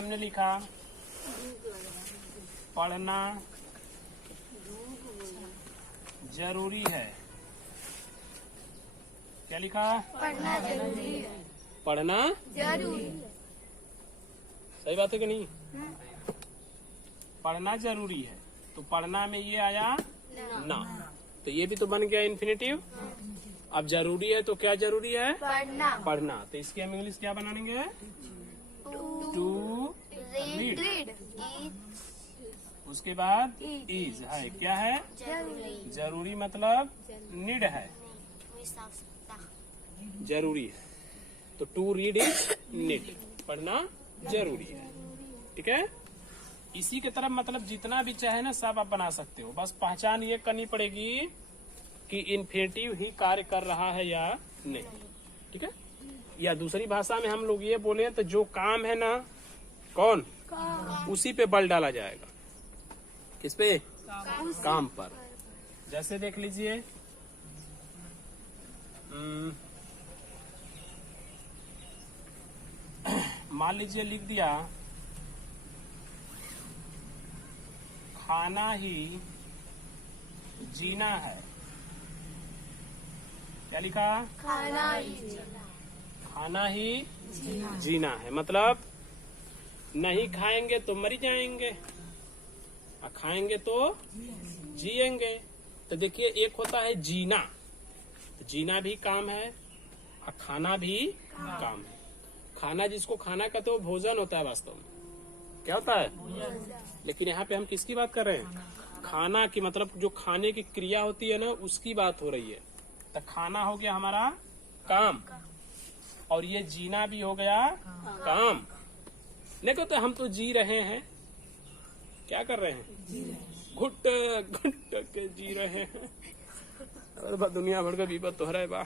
हमने लिखा पढ़ना जरूरी है। क्या लिखा? पढ़ना जरूरी है। पढ़ना जरूरी है। सही बात है कि नहीं? पढ़ना जरूरी है, तो पढ़ना में ये आया ना, तो ये भी तो बन गया इन्फिनेटिव। अब जरूरी है तो क्या जरूरी है? पढ़ना। पढ़ना। तो इसकी हम इंग्लिश क्या बनाएंगे? To read. उसके बाद इज है। क्या है? जरूरी। जरूरी मतलब नीड है, जरूरी है। तो टू रीड इज नीड, पढ़ना जरूरी है। ठीक है। इसी के तरफ मतलब जितना भी चाहे ना सब आप बना सकते हो, बस पहचान ये करनी पड़ेगी कि इन्फिनेटिव ही कार्य कर रहा है या नहीं। ठीक है। या दूसरी भाषा में हम लोग ये बोले तो जो काम है ना, कौन, उसी पे बल डाला जाएगा। किस पे? काम पर। जैसे देख लीजिए, मान लीजिए लिख दिया खाना ही जीना है। क्या लिखा? खाना ही। खाना ही जीना है मतलब नहीं खाएंगे तो मर जाएंगे और खाएंगे तो जिएंगे। तो देखिए, एक होता है जीना, तो जीना भी काम है और खाना भी काम है। खाना जिसको खाना का तो भोजन होता है, वास्तव में क्या होता है? लेकिन यहाँ पे हम किसकी बात कर रहे हैं? खाना की, मतलब जो खाने की क्रिया होती है ना, उसकी बात हो रही है। तो खाना हो गया हमारा काम और ये जीना भी हो गया काम। देखो, तो हम तो जी रहे हैं, क्या कर रहे हैं? घुट घुट के जी रहे हैं। दुनिया भर का विपद तो है बा।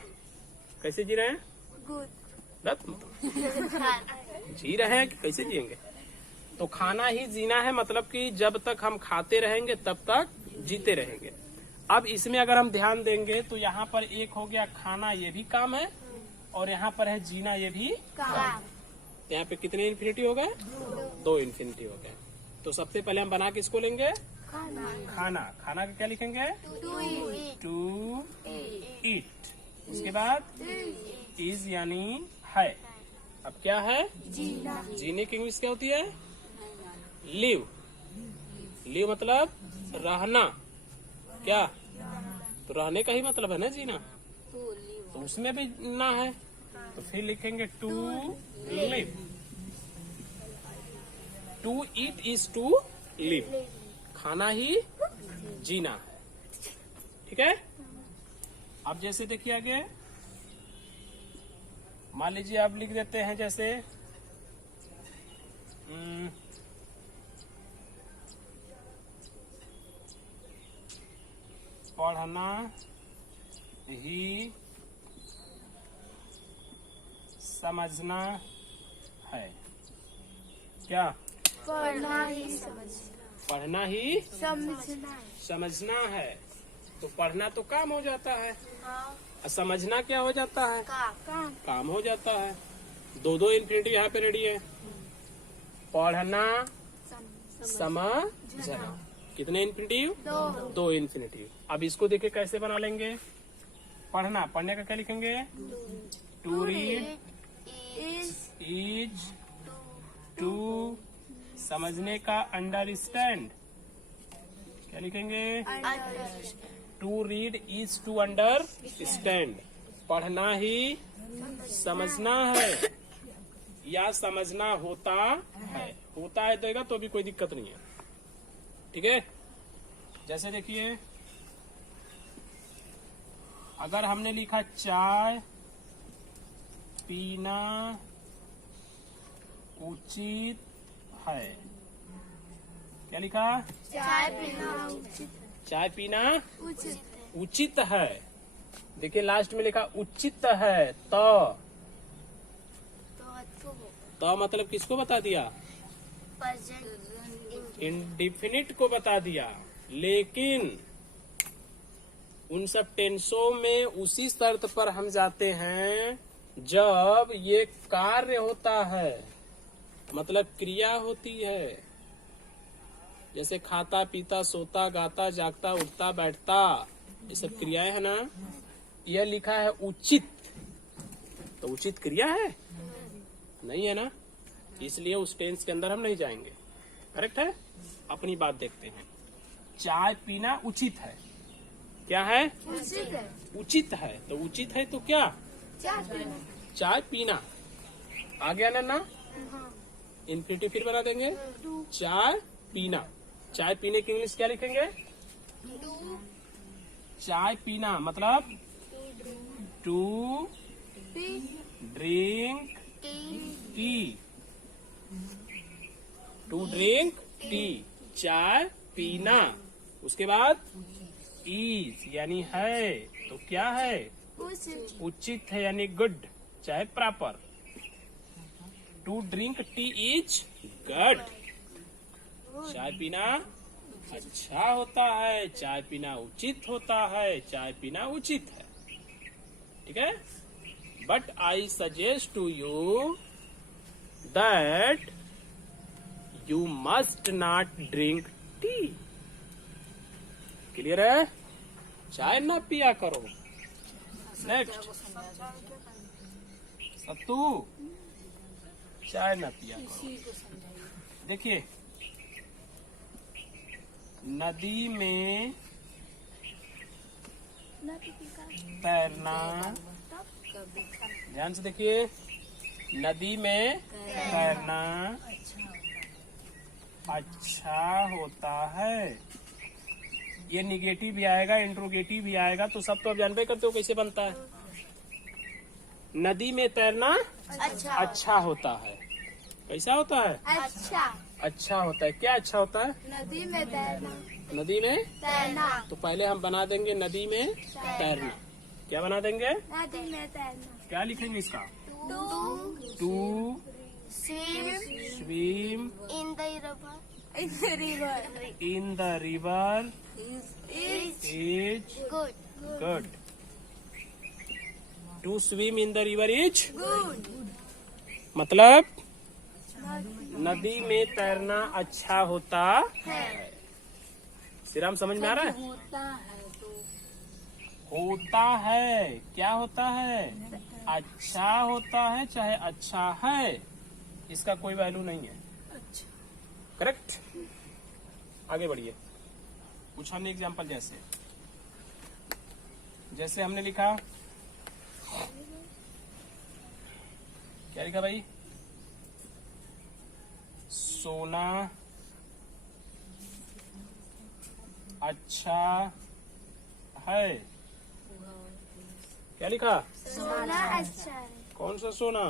कैसे जी रहे हैं? जी रहे हैं कि कैसे जिएंगे? तो खाना ही जीना है मतलब कि जब तक हम खाते रहेंगे तब तक जीते रहेंगे। अब इसमें अगर हम ध्यान देंगे तो यहाँ पर एक हो गया खाना, ये भी काम है, और यहाँ पर है जीना, ये भी काम। यहाँ पे कितने इन्फिनिटी हो गए? दो इन्फिनिटी हो गए। तो सबसे पहले हम बना के इसको लेंगे खाना। खाना का क्या लिखेंगे? To eat. उसके बाद इज यानी है। अब क्या है? जीना। जीने की इंग्लिश क्या होती है? लिव। लिव मतलब रहना। क्या? तो रहने का ही मतलब है ना जीना, तो उसमें भी ना है, तो फिर लिखेंगे to live. To eat is to live, खाना ही जीना है। ठीक है। अब जैसे देखिए आगे, मान लीजिए आप लिख देते हैं जैसे पढ़ना ही समझना है। क्या? पढ़ना ही पढ़ना ही समझना है। तो पढ़ना तो काम हो जाता है, हाँ। और समझना क्या हो जाता है? काम हो जाता है। दो इन्फिनिटिव यहाँ पे रेडी है। पढ़ना समझना, कितने इन्फिनिटिव? दो इन्फिनिटिव। अब इसको देखिए कैसे बना लेंगे। पढ़ना, पढ़ने का क्या लिखेंगे? To read is to. समझने का अंडरस्टैंड, क्या लिखेंगे? To read is to understand. पढ़ना ही समझना है या समझना होता है। होता है देगा तो भी कोई दिक्कत नहीं है। ठीक है। जैसे देखिए, अगर हमने लिखा चाय पीना उचित है। क्या लिखा? चाय पीना उचित। चाय पीना उचित। उचित है। देखिए लास्ट में लिखा उचित है। तो मतलब किसको बता दिया? इंडिफिनिट को बता दिया। लेकिन उन सब टेंसों में उसी शर्त पर हम जाते हैं जब ये कार्य होता है। मतलब क्रिया होती है। जैसे खाता पीता सोता गाता जागता उठता बैठता, ये सब क्रियाएं है ना। यह लिखा है उचित, तो उचित क्रिया है नहीं है ना, इसलिए उस टेंस के अंदर हम नहीं जाएंगे। करेक्ट है। अपनी बात देखते हैं। चाय पीना उचित है। क्या है? उचित है। उचित है। तो उचित है तो क्या? चाय पीना। चाय पीना आ गया ना। हाँ। इन्फिनिटिव फिर बना देंगे। चाय पीना। चाय पीने की इंग्लिश क्या लिखेंगे? चाय पीना मतलब to drink tea. To drink tea, चाय पीना। उसके बाद इज यानी है, तो क्या है? उचित है यानी गुड, चाहे proper. To drink tea is good. चाय पीना अच्छा होता है, चाय पीना उचित होता है, चाय पीना उचित है। ठीक है। But I suggest to you that you must not drink tea. Clear है? चाय ना पिया करो। नेक्स्ट, सत्तू चाय ना पिया करो। देखिए, नदी में तैरना, ध्यान से देखिए, नदी में तैरना अच्छा होता है। ये निगेटिव भी आएगा, इंट्रोगेटिव भी आएगा, तो सब तो आप जानते करते हो कैसे बनता है। नदी में तैरना अच्छा होता है। कैसा होता है? अच्छा होता है। क्या अच्छा होता है? नदी में तैरना। नदी में तैरना। तो पहले हम बना देंगे नदी में तैरना। क्या बना देंगे? नदी में तैरना। क्या लिखेंगे इसका? To swim in the in the river is is good. Good. To swim in the river is Good. मतलब नदी में तैरना अच्छा होता है। श्रीराम, समझ में आ रहा है? होता है। क्या होता है? अच्छा होता है, चाहे अच्छा है, इसका कोई वैल्यू नहीं है। करेक्ट। आगे बढ़िए। कुछ हमने एग्जाम्पल जैसे हमने लिखा, क्या लिखा भाई? सोना अच्छा है। क्या लिखा? सोना अच्छा है। कौन सा सोना?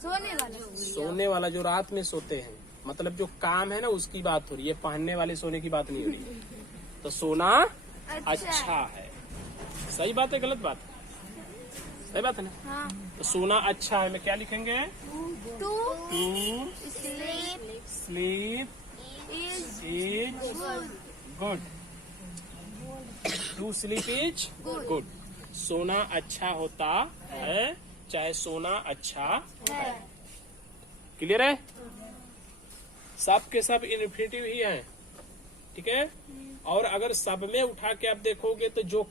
सोने वाला। सोने वाला जो रात में सोते हैं, मतलब जो काम है ना उसकी बात हो रही है, पहनने वाले सोने की बात नहीं हो रही है। तो सोना अच्छा है। सही बात है गलत बात? सही बात है ना। हाँ। तो सोना अच्छा है में क्या लिखेंगे? To to sleep sleep is is good. To sleep is good. सोना अच्छा होता है, चाहे सोना अच्छा है। क्लियर है? सब के सब इन्फिनिटिव ही हैं। ठीक है। और अगर सब में उठा के आप देखोगे तो जो